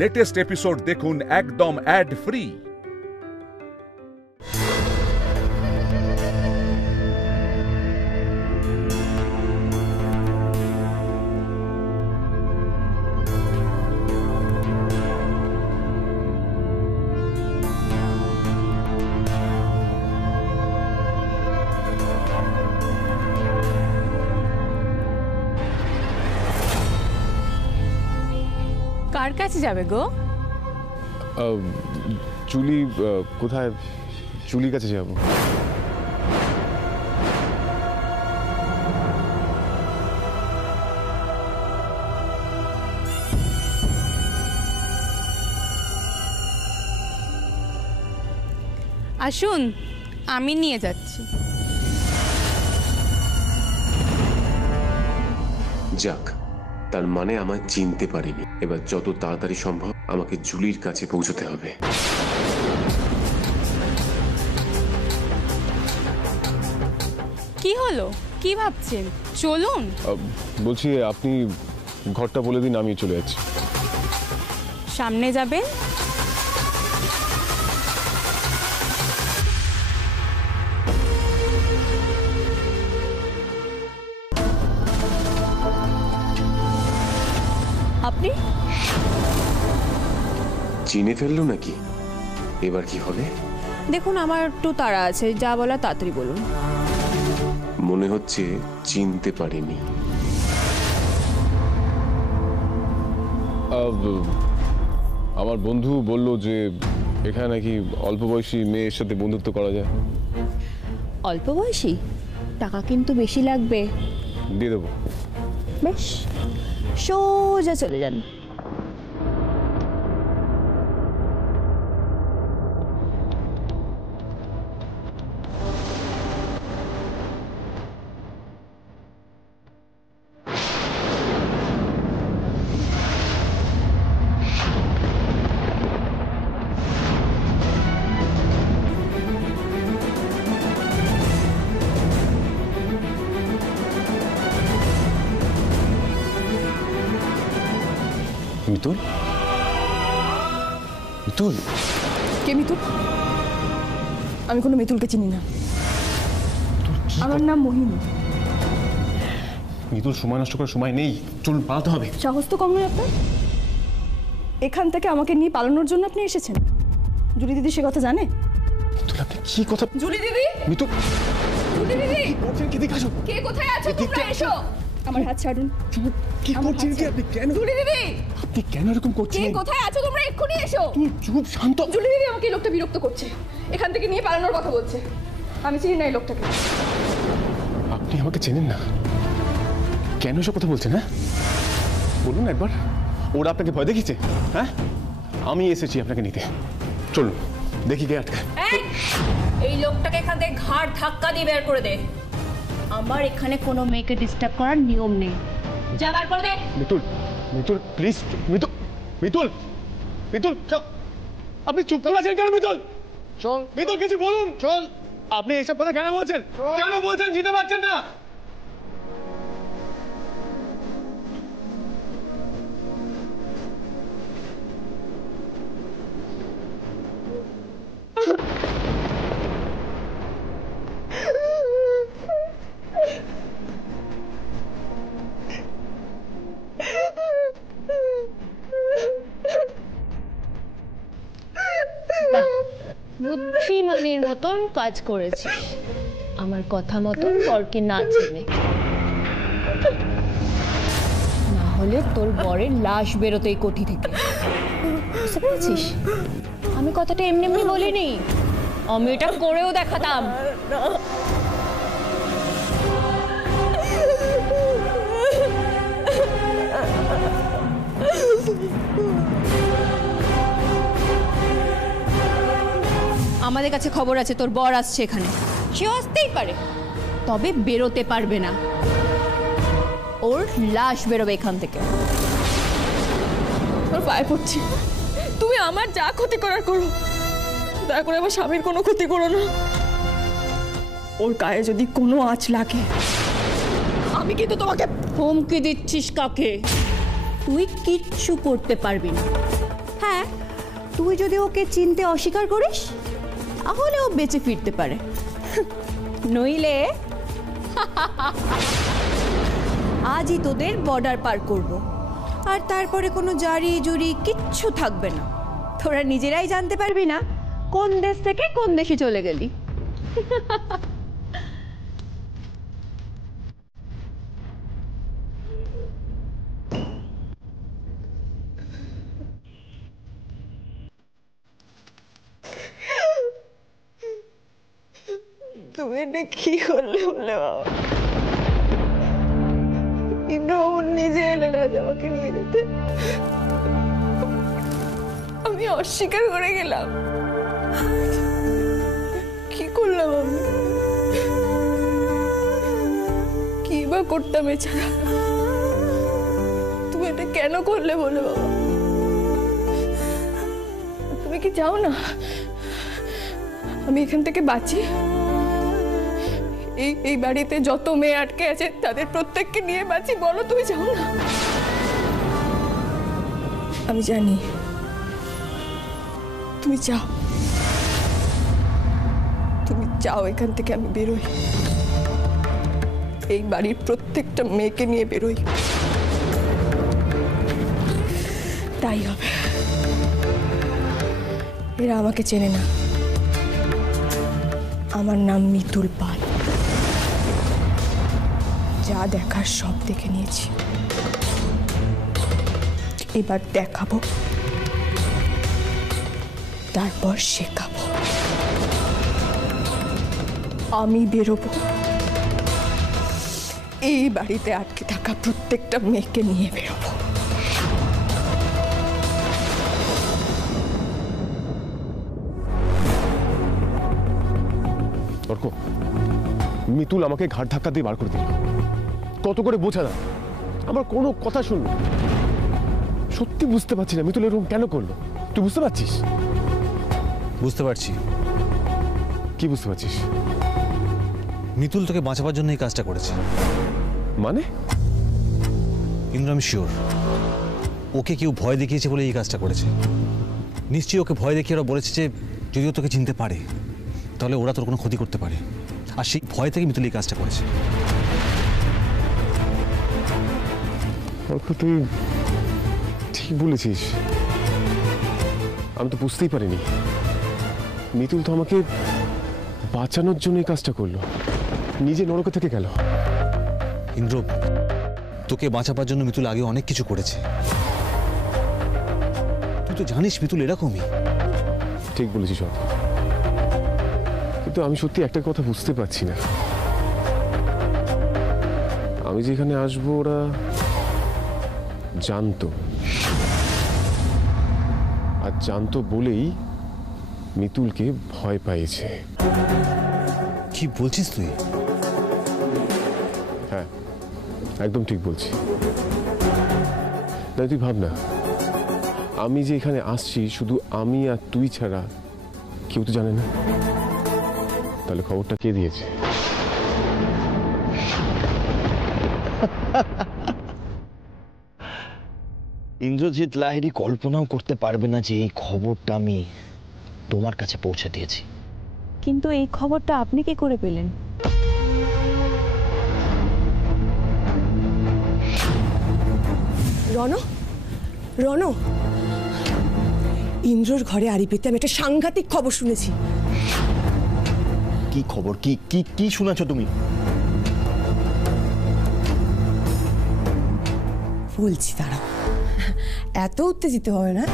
Latest episode দেখুন একদম add free. কার কাছে যাবে গো? জুলি কোথায়? জুলির কাছে যাব। আসুন, আমি নিয়ে যাচ্ছি। যাক, তার মানে আমায় চিনতে পারিনি। এবার যত তাড়াতাড়ি সম্ভব আমাকে জুলির কাছে পৌঁছতে হবে। কি হলো, কি ভাবছেন? চলুন। বলছি আপনি ঘরটা বলে দিন, আমি চলে যাচ্ছি। সামনে যাবেন। আপনি চিনে ফেললো নাকি? এবার কি হবে? দেখুন, আমার একটু তাড়া আছে, যা বলা তাড়াতাড়ি বলুন। মনে হচ্ছে চিনতে পারিনি। আমার বন্ধু বলল যে এখানে নাকি অল্প বয়সী মেয়ের সাথে বন্ধুত্ব করা যায়। অল্প বয়সী? টাকা কিন্তু বেশি লাগবে। দিয়ে দেবো। বেশ, সোজা চলে যান। মিতুল? মিতুল? কে মিতুল? আমি কোনো মিতুলকে চিনি না। আমার নাম মোহিনী। মিতুল, সময় নষ্ট করার সময় নেই, চলুন পালাতে হবে। সাহস তো কম নয় আপনার। এখান থেকে আমাকে নিয়ে পালানোর জন্য আপনি এসেছেন? জুলি দিদি সে কথা জানে? মিতুল, আপনি কি কথা? জুলি দিদি! মিতুল, জুলি দিদি! কি দিকে আসো? কে কোথায় আছো তোমরা? এসো। আমার হাত ছাড়ুন। কি করছেন কি আপনি? কেন? জুলি দিদি! আপনি কেন এরকম করছেন? কে কোথায় আছো তোমরা? এক্ষুনি এসো। তুই চুপ, শান্ত। জুলি দিদি, আমাকে এই লোকটা বিরক্ত করছে। এখান থেকে নিয়ে পালানোর কথা বলছে। আমি চিনি না এই লোকটাকে। আপনি আমাকে চেনেন না? কেন এসব কথা বলছেন? হ্যাঁ বলুন একবার। ওরা আপনাকে ভয় দেখিয়েছে? হ্যাঁ, আমি এসেছি আপনাকে নিতে। চলুন দেখি কে আটকায়। এই লোকটাকে এখান থেকে ঘাড় ধাক্কা দিয়ে বের করে দে। আমার এখানে কোনো মেয়েকে ডিস্টার্ব করার নিয়ম নেই। যা বার করে দে। মিতুল, মিতুল প্লিজ। মিতুল, মিতুল, মিতুল আপনি চুপ করে আছেন কেন? মিতুল চল। মিতুল কিছু বলুন। চল। আপনি এইসব কথা কেন বলছেন? কেন বলছেন? জিতে পারছেন না? বুদ্ধিমানের মতন কাজ করেছিস, আমার কথা মতন বরকে না চিনে। না হলে তোর বরের লাশ বেরোতো এই কোঠি থেকে। বুঝতে পেরেছিস? আমি কথাটা এমনি এমনি বলিনি, আমি এটা করেও দেখাতাম। আমাদের কাছে খবর আছে তোর বর আসছে এখানে। সে আসতেই পারে, তবে বেরোতে পারবে না। ওর লাশ বেরোবে এখান থেকে। তোর পায়ে পড়ছি, তুমি আমার যা ক্ষতি করার করো, দয়া করে আমার স্বামীর কোনো ক্ষতি করো না। ওর গায়ে যদি কোনো আঁচ লাগে আমি কিন্তু তোমাকে। হুমকি দিচ্ছিস কাকে? তুই কিচ্ছু করতে পারবি না। হ্যাঁ, তুই যদি ওকে চিনতে অস্বীকার করিস তাহলে ও বেঁচে ফিরতে পারে, নইলে আজই তোদের বর্ডার পার করব, আর তারপরে কোনো জারি জুরি কিচ্ছু থাকবে না। তোরা নিজেরাই জানতে পারবি না কোন দেশ থেকে কোন দেশে চলে গেলি। তুমি এটা কি করলে বলে বাবা? ইন্দ্র নিজে এলে না আমাকে নিয়ে যেতে, আমি অস্বীকার করে গেলাম। কি করলাম আমি? কি বা করতাম এছাড়া? তুমি এটা কেন করলে বলে বাবা? তুমি কি চাও না আমি এখান থেকে বাঁচি? এই বাড়িতে যত মেয়ে আটকে আছে তাদের প্রত্যেককে নিয়ে বাঁচি, বলো তুমি চাও না? আমি জানি তুমি চাও, তুমি চাও এখান থেকে আমি বেরোই, এই বাড়ির প্রত্যেকটা মেয়েকে নিয়ে বেরোই। তাই হবে। এরা আমাকে চেনে না, আমার নাম মিতুল পাল। যা দেখার সব দেখে নিয়েছি, এবার দেখাবো, তারপর শেখাবো। আমি বেরোবো, এই বাড়িতে আটকে থাকা প্রত্যেকটা মেয়েকে নিয়ে বেরোবো। অর্ক, মিতুল আমাকে ঘাট ধাক্কা দিয়ে বার করে দিল। কত করে বোঝা না, আমার কোনো কথা শুনলো। সত্যি বুঝতে পারছি না মিতুল এরকম কেন করলো। তুই বুঝতে পারছিস? বুঝতে পারছি। কি বুঝতে পারছিস? মিতুল তোকে বাঁচাবার জন্য এই কাজটা করেছে। মানে? ইন্দ্র, আমি শিওর ওকে কেউ ভয় দেখিয়েছে বলে এই কাজটা করেছে। নিশ্চয়ই ওকে ভয় দেখিয়ে ওরা বলেছে যে যদিও তোকে চিনতে পারে তাহলে ওরা তোর কোনো ক্ষতি করতে পারে, আর সেই ভয় থেকে মিতুল এই কাজটা করেছে। অর্ক, তুই ঠিক বলেছিস। আমি তো বুঝতেই পারিনি মিতুল তো আমাকে বাঁচানোর জন্য এই কাজটা করলো, নিজে নরকে থেকে গেল। ইন্দ্র, তোকে বাঁচাবার জন্য মিতুল আগে অনেক কিছু করেছে। তুই তো জানিস মিতুল এরকমই। ঠিক বলেছিস অর্ক, কিন্তু আমি সত্যি একটা কথা বুঝতে পারছি না। আমি যেখানে আসবো ওরা জানতো, আর জানতো বলেই মিতুলকে ভয় পাইয়েছে। কি বলছিস তুই? হ্যাঁ, একদম ঠিক বলছি। না, তুই ভাব না, আমি যে এখানে আসছি শুধু আমি আর তুই ছাড়া কেউ তো জানে না। তাহলে খবরটা কে দিয়েছে? ইন্দ্রজিৎ লাহিড়ী কল্পনাও করতে পারবে না যে এই খবরটা আমি তোমার কাছে পৌঁছে দিয়েছি। কিন্তু এই খবরটা আপনি কি করে পেলেন? রণ, ইন্দ্রর ঘরে আড়ি পেতে আমি একটা সাংঘাতিক খবর শুনেছি। কি খবর? কি কি কি শুনেছ তুমি? বলছি, দাঁড়াও, এত উত্তেজিত হবে না,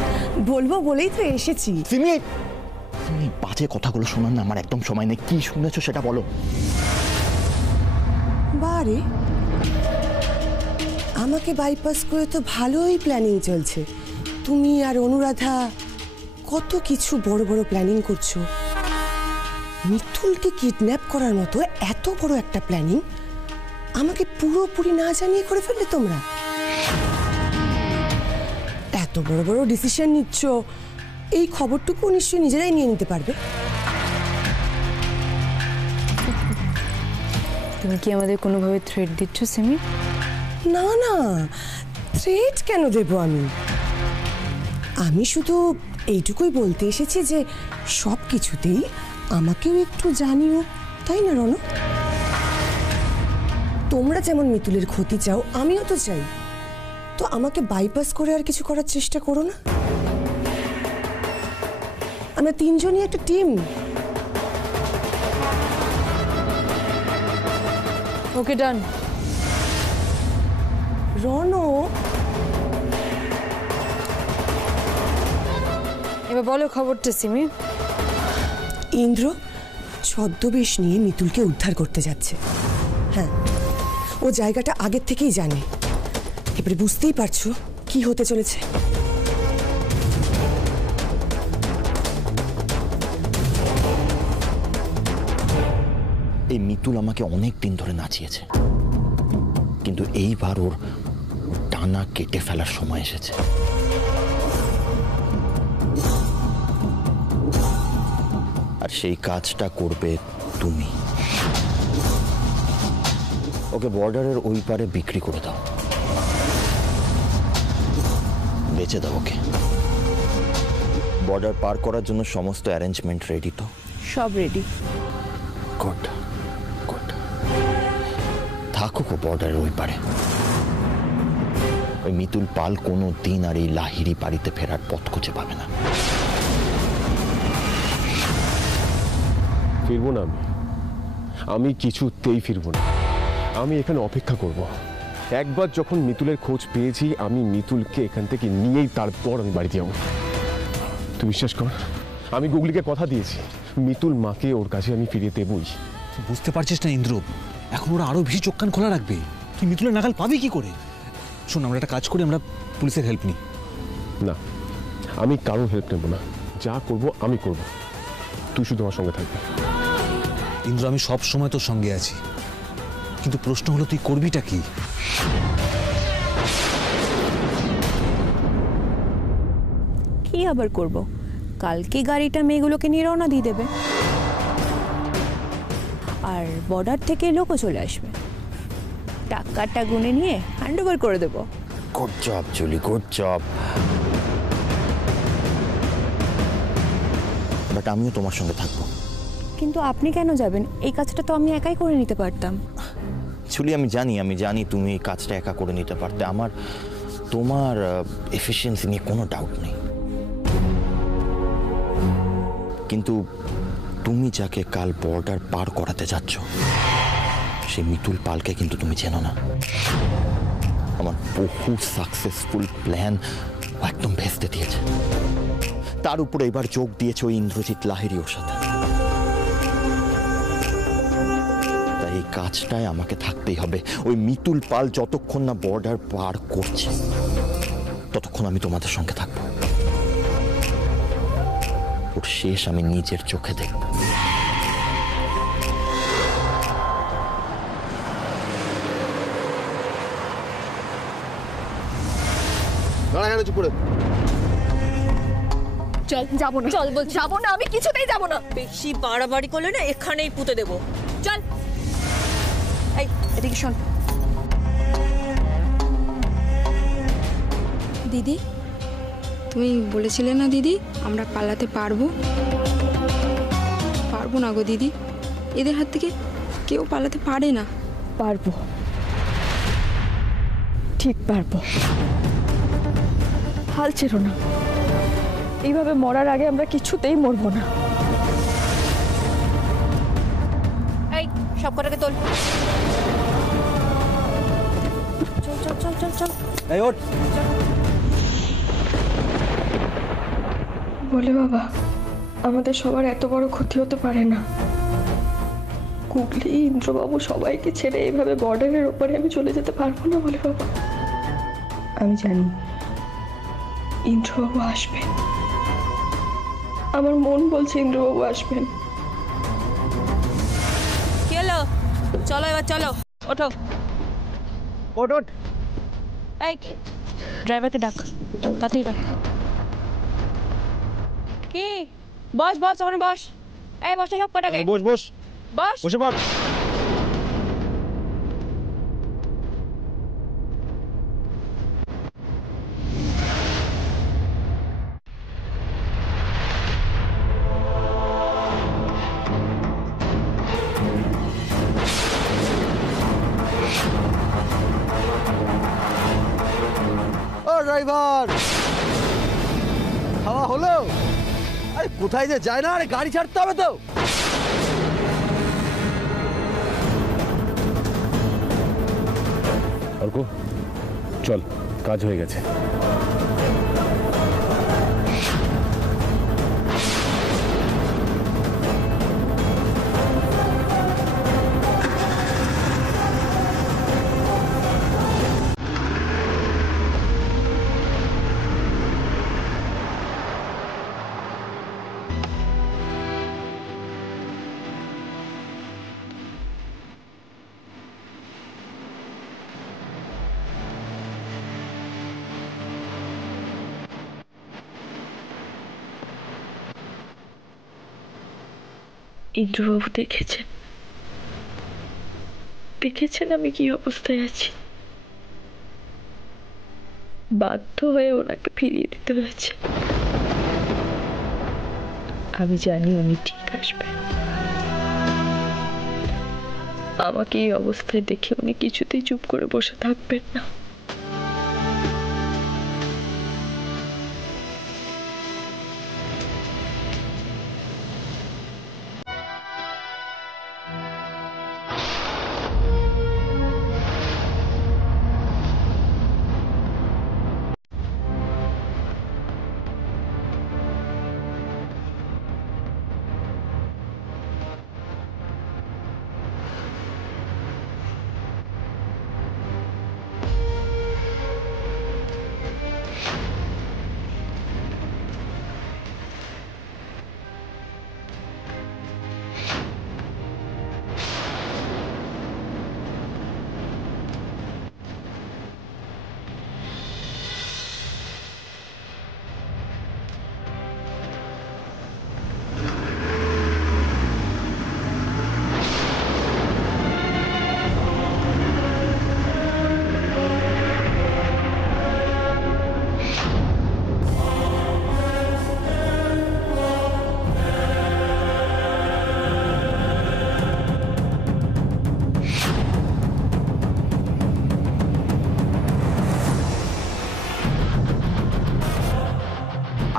বলবো বলেই তো এসেছি। তুমি বাজে কথাগুলো শোনার না আমার একদম সময় নেই। কি শুনেছ সেটা বলো। বারে, আমাকে বাইপাস করে তো ভালোই প্ল্যানিং চলছে। তুমি আর অনুরাধা কত কিছু বড় বড় প্ল্যানিং করছো। মিতুলকে কিডন্যাপ করার মতো এত বড় একটা প্ল্যানিং আমাকে পুরোপুরি না জানিয়ে করে ফেললে তোমরা। এত বড় বড় ডিসিশন নিচ্ছ, এই খবরটুকু নিশ্চয়ই নিজেরাই নিয়ে নিতে পারবে। তুমি কি আমাদের কোনোভাবে থ্রেট দিচ্ছ সিমি? না না, থ্রেট কেন দেব আমি? আমি শুধু এইটুকুই বলতে এসেছি যে সব কিছুতেই আমাকেও একটু জানিও, তাই না রণ? তোমরা যেমন মিতুলের ক্ষতি চাও, আমিও তো চাই। তো আমাকে বাইপাস করে আর কিছু করার চেষ্টা করো না। আমরা তিনজনই একটা টিম। ওকে, ডান। রণ, এবার বলো খবরটা সিমি। ইন্দ্র ছদ্মবেশ নিয়ে মিতুলকে উদ্ধার করতে যাচ্ছে। হ্যাঁ, ও জায়গাটা আগের থেকেই জানে। এবারে বুঝতেই পারছো কি হতে চলেছে। এই মিতুল আমাকে অনেক দিন ধরে নাচিয়েছে, কিন্তু এইবার ওর টানা কেটে ফেলার সময় এসেছে। আর সেই কাজটা করবে তুমি। ওকে বর্ডারের ওই পারে বিক্রি করে দাও, বেচে দাও ওকে। বর্ডার পার করার জন্য সমস্ত অ্যারেঞ্জমেন্ট রেডি তো? সব রেডি। গুড গুড, থাকুক ও বর্ডারের ওই পারে। ওই মিতুল পাল কোনো দিন আর এই লাহিড়ি বাড়িতে ফেরার পথ খুঁজে পাবে না। ফিরবো না আমি কিছুতেই ফিরবো না। আমি এখানে অপেক্ষা করব। একবার যখন মিতুলের খোঁজ পেয়েছি, আমি মিতুলকে এখান থেকে নিয়েই তারপর আমি বাড়িতে যাবো। তুই বিশ্বাস কর, আমি গুগলিকে কথা দিয়েছি, মিতুল মাকে ওর কাছে আমি ফিরিয়ে দেবই। বুঝতে পারছিস না ইন্দ্র, এখন ওরা আরো বেশি চোখ কান খোলা রাখবে। তুই মিতুলের নাগাল পাবি কি করে? শোন, আমরা একটা কাজ করি, আমরা পুলিশের হেল্প নিই। না, আমি কারোর হেল্প নেব না। যা করব আমি করব, তুই শুধু আমার সঙ্গে থাকবি। ইন্দ্র, আমি সব সময় তোর সঙ্গে আছি, কিন্তু প্রশ্ন হলো তুই করবিটা কি? কি আবার করব? কালকে গাড়িটা মেয়েগুলোকে নিয়ে রওনা দিয়ে দেবে, আর বর্ডার থেকে লোকও চলে আসবে। টাকাটা গুনে নিয়ে হ্যান্ড ওভার করে দেবো। Good job Julie, good job. But আমিও তোমার সঙ্গে থাকবো। কিন্তু আপনি কেন যাবেন? এই কাজটা তো আমি একাই করে নিতে পারতাম। জুলি, আমি জানি তুমি এই কাজটা একা করে নিতে পারতে। আমার তোমার এফিসিয়েন্সি নিয়ে কোনো ডাউট নেই, কিন্তু তুমি যাকে কাল বর্ডার পার করাতে যাচ্ছ, সেই মিতুল পালকে কিন্তু তুমি চেনো না। আমার বহু সাকসেসফুল প্ল্যান একদম ভেস্তে দিয়েছে। তার উপরে এবার যোগ দিয়েছে ওই ইন্দ্রজিৎ লাহিড়ী ওর সাথে। তাই এই কাজটায় আমাকে থাকতেই হবে। ওই মিতুল পাল যতক্ষণ না বর্ডার পার করছে, ততক্ষণ আমি তোমাদের সঙ্গে থাকবো। ওর শেষ আমি নিজের চোখে দেখব। চল, যাবো না। চল বল, যাবো না। আমি কিছুতেই যাবো না। বেশি বাড়াবাড়ি করলে না এখানেই পুঁতে দেবো। চল, এই এদিকে শোন। দিদি, তুমি বলেছিলে না দিদি আমরা পালাতে পারবো? পারবো না গো দিদি, এদের হাত থেকে কেউ পালাতে পারে না। পারবো, ঠিক পারবো। হাল ছেড়ো না। এইভাবে মরার আগে আমরা কিছুতেই মরবো না। এই সব কটাকে তোল। চল চল চল চল চল। এই ওঠ। বলে বাবা, আমাদের সবার এত বড় ক্ষতি হতে পারে না। গুগলি, ইন্দ্রবাবু সবাইকে ছেড়ে এইভাবে বর্ডারের ওপরে আমি চলে যেতে পারবো না। বলে বাবা, আমি জানি ইন্দ্রবাবু আসবেন। আমার মন বলছে ইন্দ্রবাবু আসবেন। কি হলো? চলো এবার চলো, ওঠো। ওঠ ওঠ। এই ড্রাইভারকে ডাক, তাড়াতাড়ি ডাক। কি? বস বস, ওখানে বস। এই বসে সব কটাকে। বস বস বস, বসে পড়। ড্রাইভার, খাওয়া হলো? আরে কোথায় যে যায় না, আরে গাড়ি ছাড়তে হবে তো। অর্ক, চল, কাজ হয়ে গেছে। ইন্দ্রবাবু দেখেছেন আমি কি অবস্থায় আছি। বাধ্য হয়ে ওনাকে ফিরিয়ে দিতে হয়েছে। আমি জানি উনি ঠিক আসবেন। আমাকে এই অবস্থায় দেখে উনি কিছুতেই চুপ করে বসে থাকবেন না।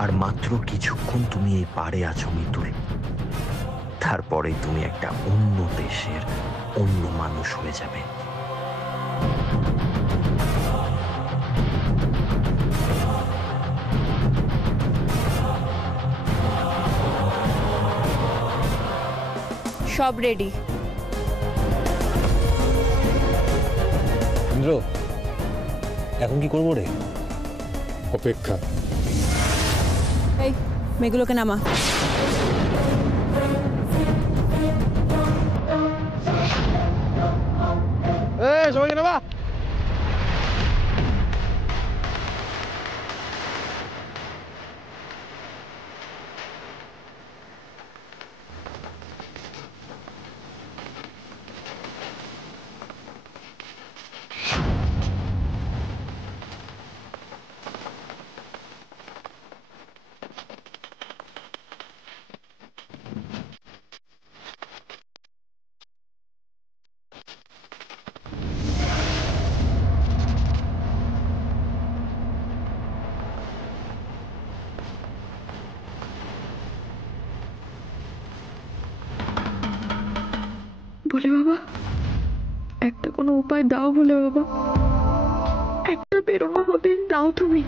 আর মাত্র কিছুক্ষণ তুমি এই পাড়ে আছো মিতুল, তারপরে তুমি একটা অন্য দেশের অন্য মানুষ হয়ে যাবে। সব রেডি। ইন্দ্র, এখন কি করবো রে? অপেক্ষা। এই মেয়েগুলোকে নামা। সবাইকে নামা। বলে বাবা, একটা কোনো উপায় দাও বলে বাবা, একটা বেরোনো হতে দাও তুমি।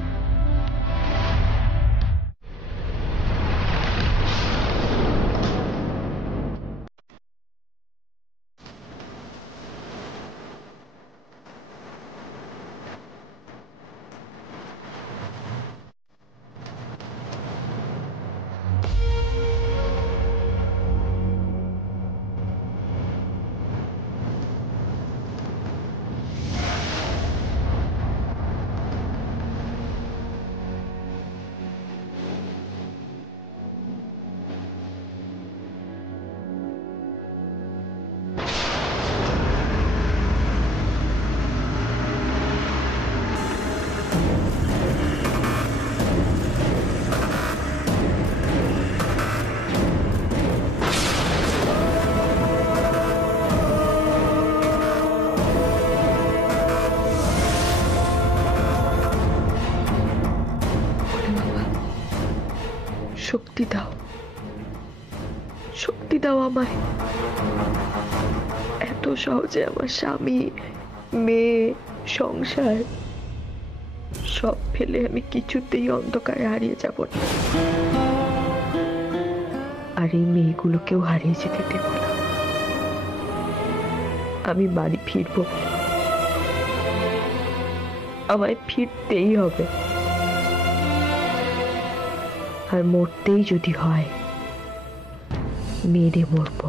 শক্তি দাও, শক্তি দাও আমায়। এত সহজে আমার স্বামী, মেয়ে, সংসার সব ফেলে আমি কিছুতেই অন্ধকারে হারিয়ে যাব না। আর এই মেয়েগুলোকেও হারিয়ে যেতে দেব না। আমি বাড়ি ফিরব, আমায় ফিরতেই হবে। আর মরতেই যদি হয় মেরে মরবো।